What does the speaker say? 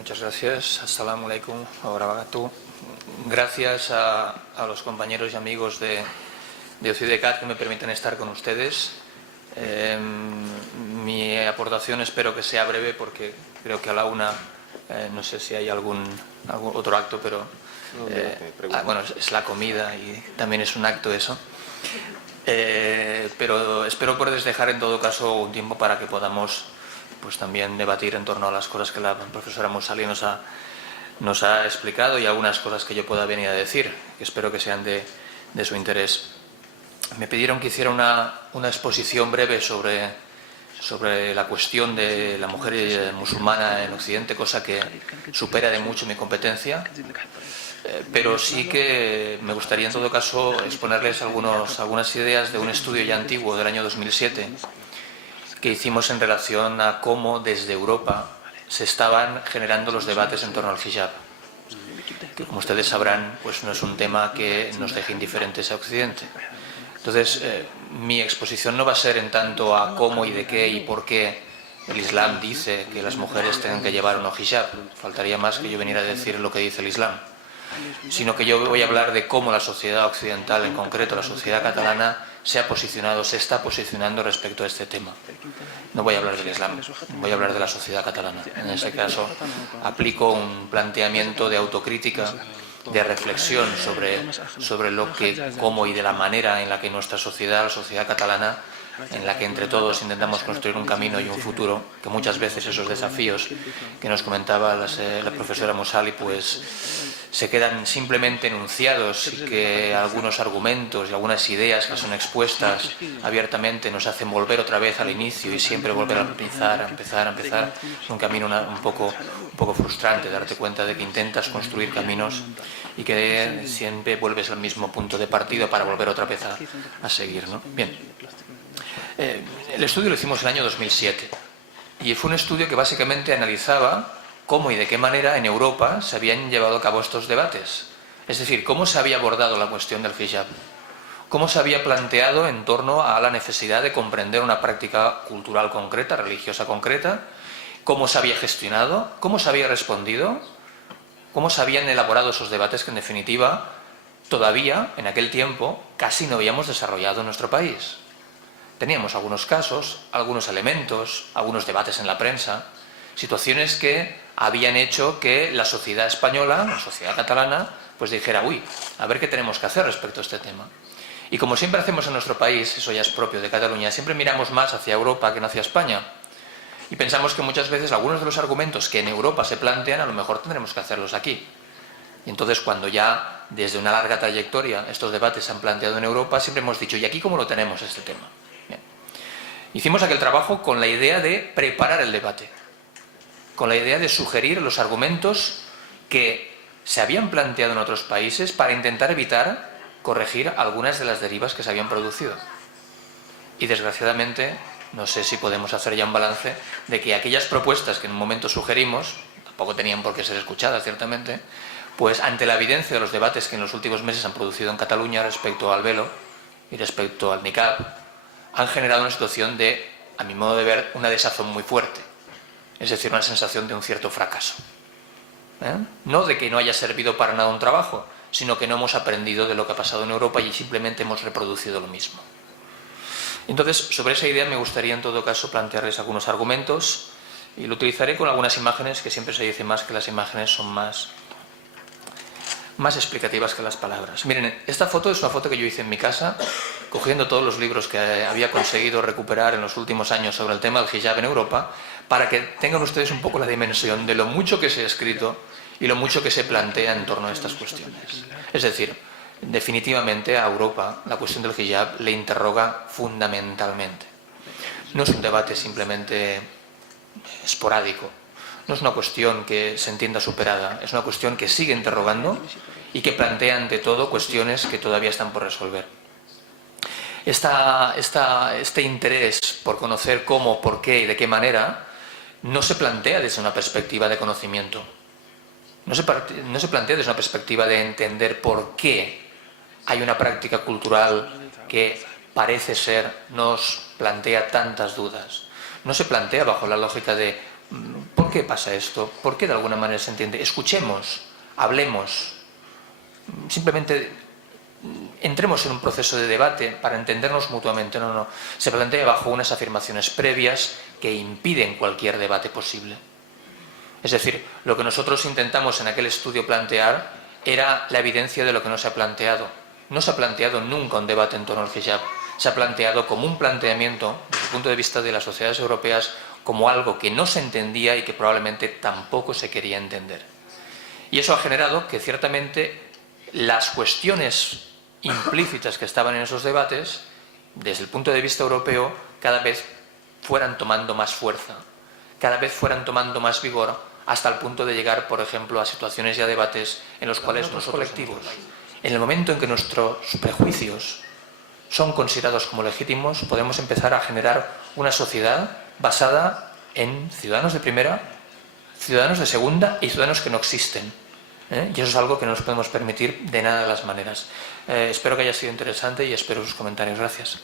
Muchas gracias. Assalamu alaikum wa barakatuh. Gracias a los compañeros y amigos de OCIDECAT que me permiten estar con ustedes. Mi aportación espero que sea breve porque creo que a la una, no sé si hay algún otro acto, pero bueno, es la comida y también es un acto eso. Pero espero poder dejar en todo caso un tiempo para que podamos pues también debatir en torno a las cosas que la profesora Musali nos ha explicado y algunas cosas que yo pueda venir a decir, que espero que sean de su interés. Me pidieron que hiciera una exposición breve sobre la cuestión de la mujer musulmana en Occidente, cosa que supera de mucho mi competencia, pero sí que me gustaría en todo caso exponerles algunas ideas de un estudio ya antiguo del año 2007 que hicimos en relación a cómo desde Europa se estaban generando los debates en torno al hijab, que como ustedes sabrán pues no es un tema que nos deje indiferentes a Occidente. Entonces mi exposición no va a ser en tanto a cómo y de qué y por qué el Islam dice que las mujeres tengan que llevar un hijab, faltaría más que yo viniera a decir lo que dice el Islam, sino que yo voy a hablar de cómo la sociedad occidental, en concreto la sociedad catalana, se está posicionando respecto a este tema. No voy a hablar del Islam, voy a hablar de la sociedad catalana. En ese caso, aplico un planteamiento de autocrítica, de reflexión sobre lo que, cómo y de la manera en la que nuestra sociedad, la sociedad catalana, en la que entre todos intentamos construir un camino y un futuro, que muchas veces esos desafíos que nos comentaba la profesora Musali, pues se quedan simplemente enunciados y que algunos argumentos y algunas ideas que son expuestas abiertamente nos hacen volver otra vez al inicio y siempre volver a empezar. Es un camino un poco frustrante, darte cuenta de que intentas construir caminos y que siempre vuelves al mismo punto de partida para volver otra vez a seguir, ¿no? Bien. El estudio lo hicimos en el año 2007 y fue un estudio que básicamente analizaba cómo y de qué manera en Europa se habían llevado a cabo estos debates. Es decir, cómo se había abordado la cuestión del hijab, cómo se había planteado en torno a la necesidad de comprender una práctica cultural concreta, religiosa concreta, cómo se había gestionado, cómo se había respondido, cómo se habían elaborado esos debates que en definitiva todavía en aquel tiempo casi no habíamos desarrollado en nuestro país. Teníamos algunos casos, algunos elementos, algunos debates en la prensa, situaciones que habían hecho que la sociedad española, la sociedad catalana, pues dijera, uy, a ver qué tenemos que hacer respecto a este tema. Y como siempre hacemos en nuestro país, eso ya es propio de Cataluña, siempre miramos más hacia Europa que no hacia España. Y pensamos que muchas veces algunos de los argumentos que en Europa se plantean, a lo mejor tendremos que hacerlos aquí. Y entonces cuando ya desde una larga trayectoria estos debates se han planteado en Europa, siempre hemos dicho, ¿y aquí cómo lo tenemos este tema? Bien. Hicimos aquel trabajo con la idea de preparar el debate, con la idea de sugerir los argumentos que se habían planteado en otros países para intentar evitar corregir algunas de las derivas que se habían producido. Y desgraciadamente, no sé si podemos hacer ya un balance de que aquellas propuestas que en un momento sugerimos, tampoco tenían por qué ser escuchadas ciertamente, pues ante la evidencia de los debates que en los últimos meses han producido en Cataluña respecto al velo y respecto al niqab, han generado una situación de, a mi modo de ver, una desazón muy fuerte. Es decir, una sensación de un cierto fracaso. No de que no haya servido para nada un trabajo, sino que no hemos aprendido de lo que ha pasado en Europa y simplemente hemos reproducido lo mismo. Entonces, sobre esa idea me gustaría en todo caso plantearles algunos argumentos y lo utilizaré con algunas imágenes, que siempre se dice más que las imágenes son más explicativas que las palabras. Miren, esta foto es una foto que yo hice en mi casa, cogiendo todos los libros que había conseguido recuperar en los últimos años sobre el tema del hijab en Europa, para que tengan ustedes un poco la dimensión de lo mucho que se ha escrito y lo mucho que se plantea en torno a estas cuestiones. Es decir, definitivamente a Europa la cuestión del hijab le interroga fundamentalmente. No es un debate simplemente esporádico, no es una cuestión que se entienda superada, es una cuestión que sigue interrogando y que plantea ante todo cuestiones que todavía están por resolver. Este interés por conocer cómo, por qué y de qué manera no se plantea desde una perspectiva de conocimiento, no se plantea desde una perspectiva de entender por qué hay una práctica cultural que parece ser nos plantea tantas dudas, no se plantea bajo la lógica de ¿por ¿por qué pasa esto? ¿Por qué de alguna manera se entiende? Escuchemos, hablemos, simplemente entremos en un proceso de debate para entendernos mutuamente. No, se plantea bajo unas afirmaciones previas que impiden cualquier debate posible. Es decir, lo que nosotros intentamos en aquel estudio plantear era la evidencia de lo que no se ha planteado. No se ha planteado nunca un debate en torno al hijab. Se ha planteado como un planteamiento, desde el punto de vista de las sociedades europeas, como algo que no se entendía y que probablemente tampoco se quería entender. Y eso ha generado que ciertamente las cuestiones implícitas que estaban en esos debates, desde el punto de vista europeo, cada vez fueran tomando más fuerza, cada vez fueran tomando más vigor, hasta el punto de llegar, por ejemplo, a situaciones y a debates en los cuales nosotros colectivos, en el momento en que nuestros prejuicios son considerados como legítimos, podemos empezar a generar una sociedad basada en ciudadanos de primera, ciudadanos de segunda y ciudadanos que no existen. Y eso es algo que no nos podemos permitir de nada de las maneras. Espero que haya sido interesante y espero sus comentarios. Gracias.